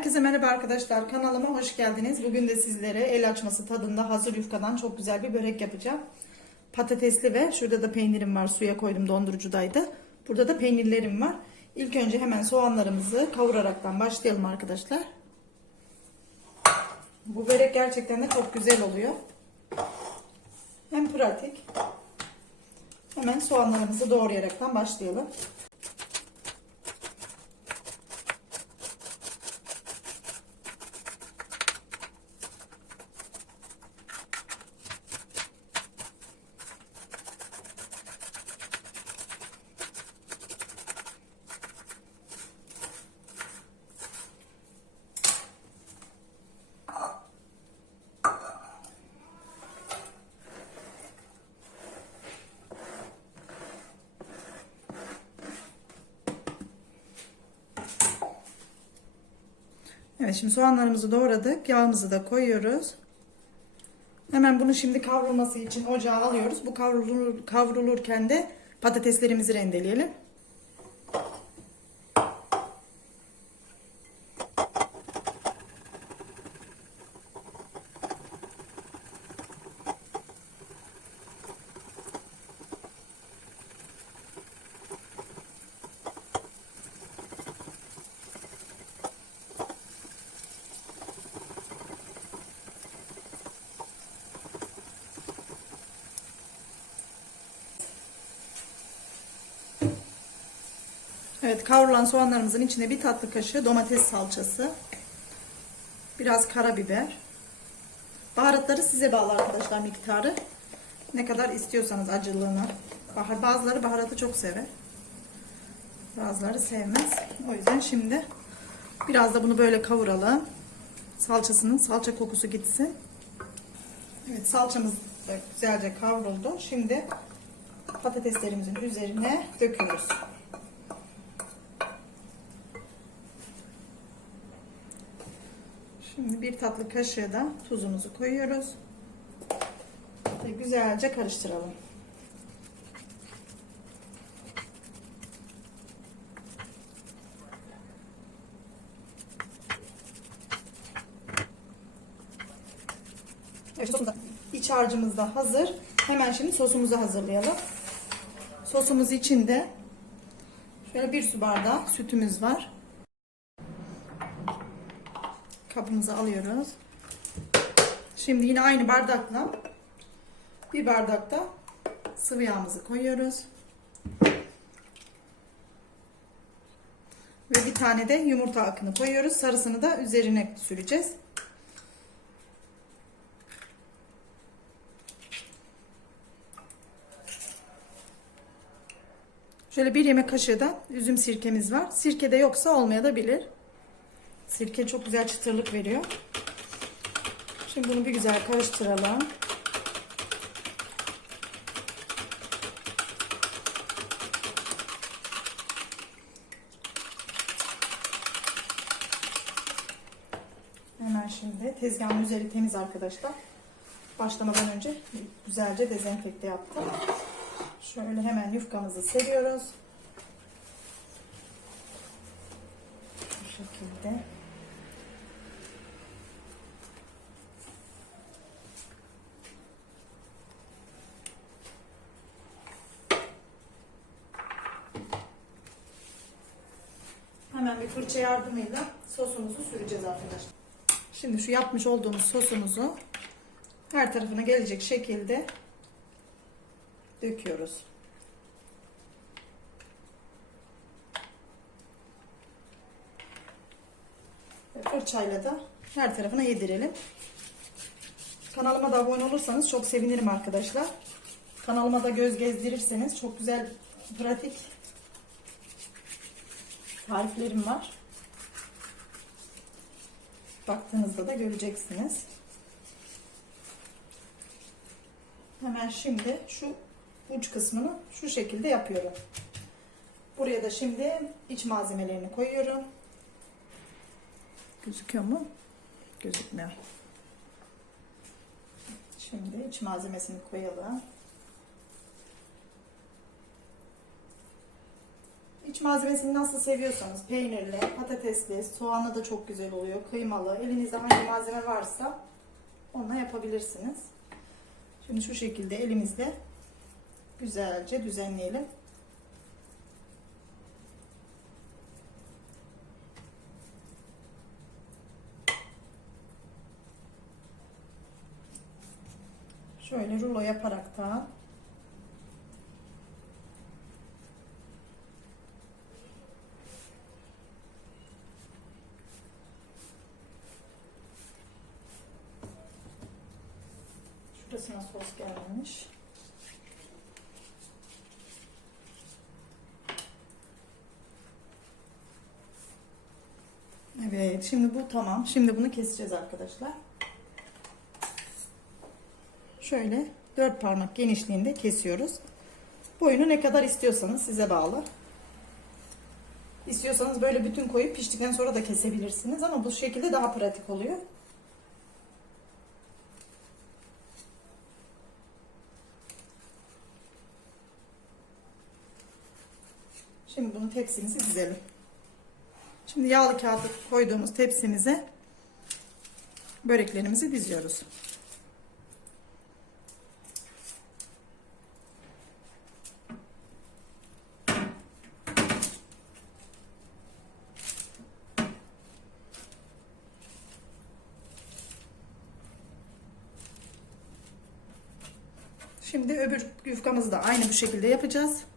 Herkese merhaba arkadaşlar. Kanalıma hoş geldiniz. Bugün de sizlere el açması tadında hazır yufkadan çok güzel bir börek yapacağım. Patatesli ve şurada da peynirim var. Suya koydum dondurucudaydı. Burada da peynirlerim var. İlk önce hemen soğanlarımızı kavuraraktan başlayalım arkadaşlar. Bu börek gerçekten de çok güzel oluyor. Hem pratik. Hemen soğanlarımızı doğrayaraktan başlayalım. Evet şimdi soğanlarımızı doğradık. Yağımızı da koyuyoruz. Hemen bunu şimdi kavrulması için ocağa alıyoruz. Bu kavrulur, kavrulurken de patateslerimizi rendeleyelim. Evet kavrulan soğanlarımızın içine bir tatlı kaşığı domates salçası. Biraz karabiber. Baharatları size bağlı arkadaşlar miktarı. Ne kadar istiyorsanız acılığını. Bahar, bazıları baharatı çok sever. Bazıları sevmez. O yüzden şimdi biraz da bunu böyle kavuralım. Salçasının salça kokusu gitsin. Evet salçamız da güzelce kavruldu. Şimdi patateslerimizin üzerine döküyoruz. Şimdi bir tatlı kaşığı da tuzumuzu koyuyoruz. Ve güzelce karıştıralım. Evet, harcımız da hazır. Hemen şimdi sosumuzu hazırlayalım. Sosumuz için de şöyle bir su bardağı sütümüz var. Kabımızı alıyoruz. Şimdi yine aynı bardakla bir bardakta sıvı yağımızı koyuyoruz. Ve bir tane de yumurta akını koyuyoruz. Sarısını da üzerine süreceğiz. Şöyle bir yemek kaşığı da üzüm sirkemiz var. Sirke de yoksa olmayabilir. Sirke çok güzel çıtırlık veriyor. Şimdi bunu bir güzel karıştıralım. Hemen şimdi tezgahın üzeri temiz arkadaşlar. Başlamadan önce güzelce dezenfekte yaptım. Şöyle hemen yufkamızı seriyoruz. Bu şekilde. Hemen bir fırça yardımıyla sosumuzu süreceğiz arkadaşlar. Şimdi şu yapmış olduğumuz sosumuzu her tarafına gelecek şekilde döküyoruz. Fırçayla da her tarafına yedirelim. Kanalıma da abone olursanız çok sevinirim arkadaşlar. Kanalıma da göz gezdirirseniz çok güzel pratik tariflerim var. Baktığınızda da göreceksiniz. Hemen şimdi şu uç kısmını şu şekilde yapıyorum. Buraya da şimdi iç malzemelerini koyuyorum. Gözüküyor mu? Gözükmüyor. Şimdi iç malzemesini koyalım. Malzemesini nasıl seviyorsanız peynirli, patatesli, soğanlı da çok güzel oluyor. Kıymalı. Elinizde hangi malzeme varsa onunla yapabilirsiniz. Şimdi şu şekilde elimizle güzelce düzenleyelim. Şöyle rulo yaparak da Şurasına sos gelmemiş. Evet, şimdi bu tamam. Şimdi bunu keseceğiz arkadaşlar. Şöyle dört parmak genişliğinde kesiyoruz. Boyunu ne kadar istiyorsanız size bağlı. İstiyorsanız böyle bütün koyup piştikten sonra da kesebilirsiniz ama bu şekilde daha pratik oluyor. Şimdi bunu tepsimizi dizelim. Şimdi yağlı kağıdı koyduğumuz tepsimize böreklerimizi diziyoruz. Şimdi öbür yufkamızı da aynı bu şekilde yapacağız.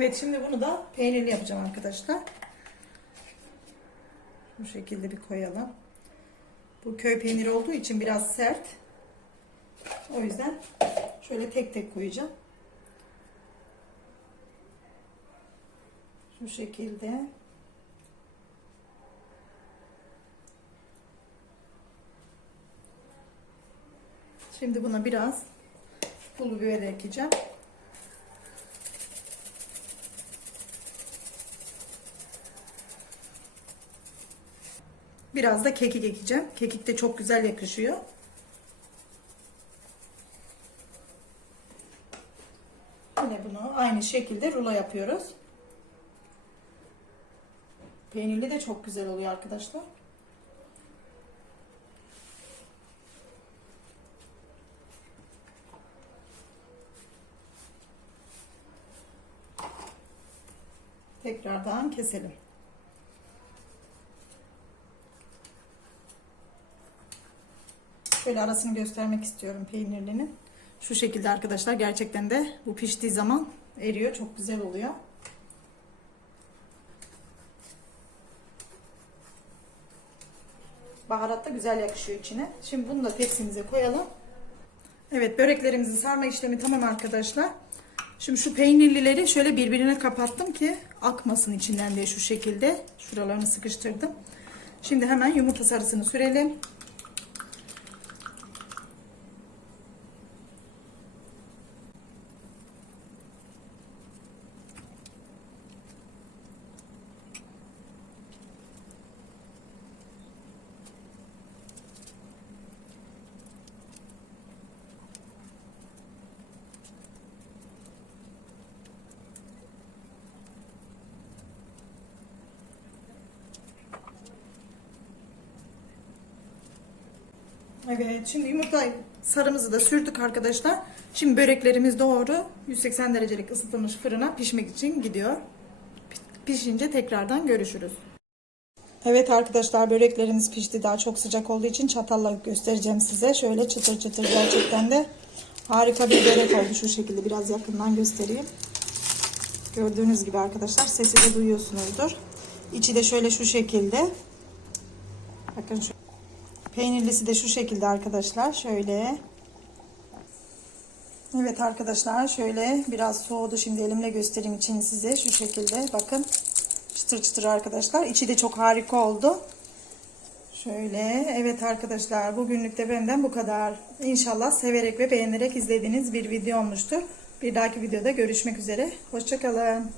Evet şimdi bunu da peynirli yapacağım arkadaşlar. Bu şekilde bir koyalım. Bu köy peyniri olduğu için biraz sert. O yüzden şöyle tek tek koyacağım. Şu şekilde. Şimdi buna biraz pul biber ekleyeceğim. Biraz da kekik ekleyeceğim. Kekik de çok güzel yakışıyor. Yine bunu aynı şekilde rulo yapıyoruz. Peynirli de çok güzel oluyor arkadaşlar. Tekrardan keselim. Şöyle arasını göstermek istiyorum peynirlinin. Şu şekilde arkadaşlar gerçekten de bu piştiği zaman eriyor. Çok güzel oluyor. Baharat da güzel yakışıyor içine. Şimdi bunu da tepsimize koyalım. Evet böreklerimizin sarma işlemi tamam arkadaşlar. Şimdi şu peynirlileri şöyle birbirine kapattım ki akmasın içinden diye şu şekilde. Şuralarını sıkıştırdım. Şimdi hemen yumurta sarısını sürelim. Evet şimdi yumurta sarımızı da sürdük arkadaşlar. Şimdi böreklerimiz doğru 180 derecelik ısıtılmış fırına pişmek için gidiyor. Pişince tekrardan görüşürüz. Evet arkadaşlar böreklerimiz pişti. Daha çok sıcak olduğu için çatalla göstereceğim size. Şöyle çıtır çıtır gerçekten de harika bir börek oldu şu şekilde. Biraz yakından göstereyim. Gördüğünüz gibi arkadaşlar sesi de duyuyorsunuzdur. İçi de şöyle şu şekilde. Bakın şu peynirlisi de şu şekilde arkadaşlar. Şöyle. Evet arkadaşlar şöyle biraz soğudu. Şimdi elimle göstereyim için size şu şekilde. Bakın çıtır çıtır arkadaşlar. İçi de çok harika oldu. Şöyle evet arkadaşlar bugünlük de benden bu kadar. İnşallah severek ve beğenerek izlediğiniz bir video olmuştur. Bir dahaki videoda görüşmek üzere. Hoşçakalın.